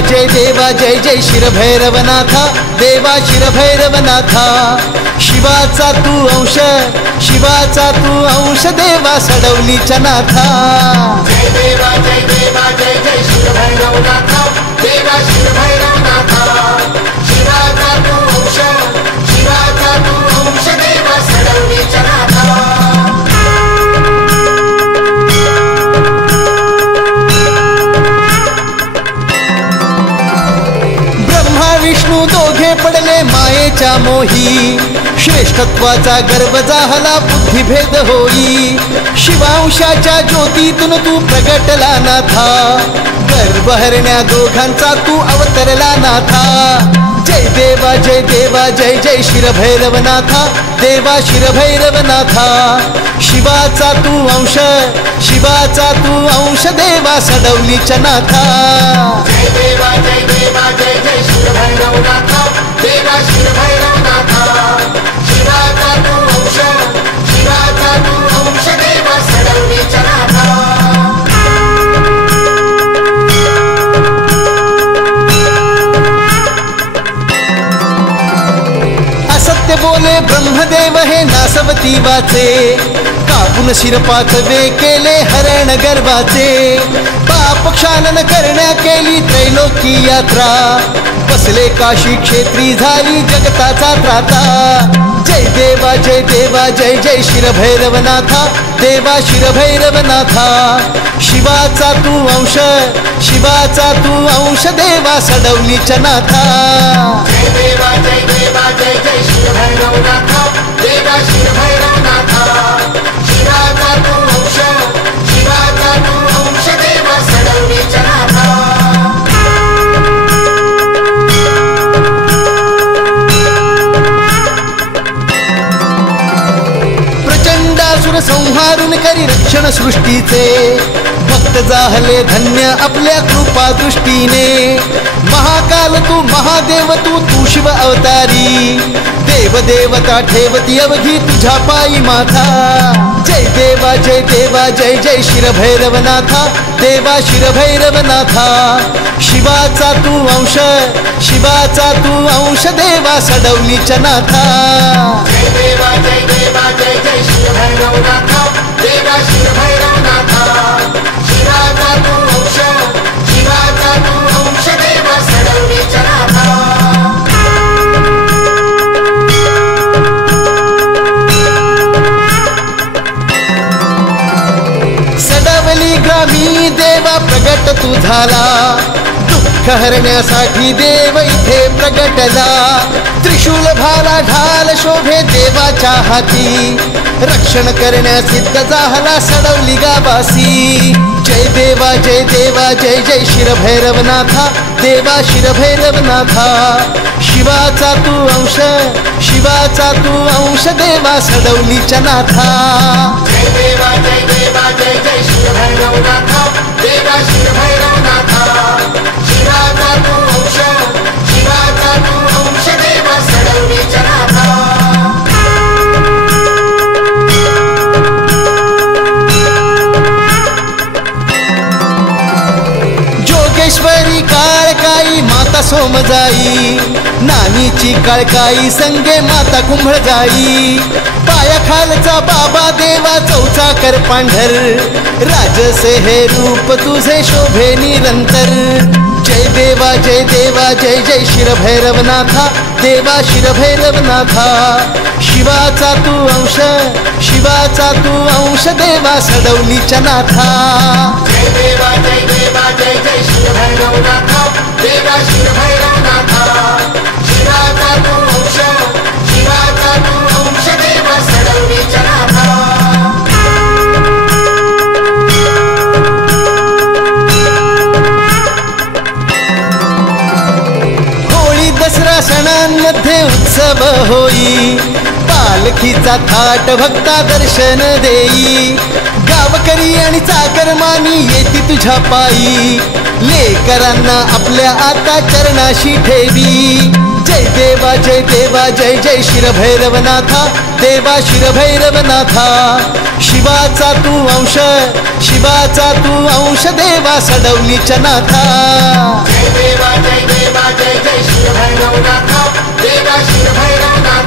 जय जय शिरभैरवनाथा देवा शिरभैरवनाथा शिवाचा तू अंश देवा सडवलीच्या नाथा जय देवा जय जय शिरभैरवनाथा देवा शिरभैरवनाथा शिवाचा तू अंश देवा सडवलीच्या नाथा विष्णू दोघे पडले मायेच्या मोही श्रेष्ठत्वाचा गर्व जाहला बुद्धिभेद होई शिवांशाच्या ज्योतीतून तू प्रगटला नाथा गर्व हरण्या दोघांचा तू अवतरला नाथा जय देवा जय जय शिरभैरवनाथा देवा शिरभैरवनाथा शिवाचा तू अंश देवा सडवलीच्या नाथा जय देवा जय जय शिरभैरवनाथा देवा शिरभैरवनाथा शिवाचा तू अंश देवा सडवलीच्या नाथा असत्य बोले ब्रह्मदेव हे नासवती वाचे कापून शिरपाचवे केले हरण गर्भाचे पाप क्षालन करण्या केली त्रैलोकी यात्रा बसले काशी क्षेत्री झाली जगताचा त्राता जय देवा जय जय शिरभैरवनाथा देवा शिरभैरवनाथा शिवाचा तू अंश देवा सडवलीच्या नाथा जय देवा जय जय शिरभैरवनाथा देवा शिरभैरवनाथा शिवाचा तू अंश देवा सडवलीच्या नाथा प्रचंडासुर संहारून करी रक्षण सृष्टीचे भक्त जाहले धन्य आपल्या कृपा दृष्टीने महाकाल तू महादेव तू शिव अवतारी देवता ठेवती अवघी तुझ्या पायी माथा जय देवा जय जय शिरभैरवनाथा देवा शिरभैरवनाथा शिवाचा तू अंश देवा सडवलीच्या नाथा जय देवा जय जय शिरभैरवनाथा देवा शिरभैरवनाथा शिवाचा तू अंश देवा सडवलीच्या नाथा सडवली ग्रामी देवा प्रगट तू झाला दुःख हरण्यासाठी देव इथे प्रगटला त्रिशूल भाला ढाल शोभे देवाच्या हाती रक्षण करण्या सिद्ध झाला सडवली गावासी जय देवा जय जय शिरभैरवनाथा देवा शिरभैरवनाथा शिवाचा तू अंश देवा सडवलीच्या नाथा जय देवा जय जय शिरभैरवनाथा देवा शिरभैरवनाथा शिवाचा तू अंश देवा सडवलीच्या नाथा जोगेश्वरी काळकाई माता सोमजाई नानीची काळकाई संगे माता कुंभळजाई पायाखालचा बाबा देवा चौचाकर पांढर राजसे हे रूप तुझे शोभे निरंतर जय देवा जय जय शिरभैरवनाथा देवा शिरभैरवनाथा शिवाचा तू अंश देवा सडवलीच्या नाथा जय देवा जय जय शिरभैरवनाथा देवा शिरभैरवनाथा शिवाचा तू अंश देवा सडवलीच्या नाथा होळी दसरा सणांमध्ये उत्सव होई पालखीचा थाट भक्ता दर्शन देई गावकरी आणि चाकरमानी येती तुझ्या पायी लेकरांना आपल्या आता चरणाशी ठेवी जय देवा जय देवा जय जय शिरभैरवनाथा देवा शिरभैरवनाथा शिवाचा तू अंश शिवाचा तू अंश देवा सडवलीच्या नाथा जय देवा जय देवा जय जय शिवभैरवनाथा देवा शिवभैरवनाथा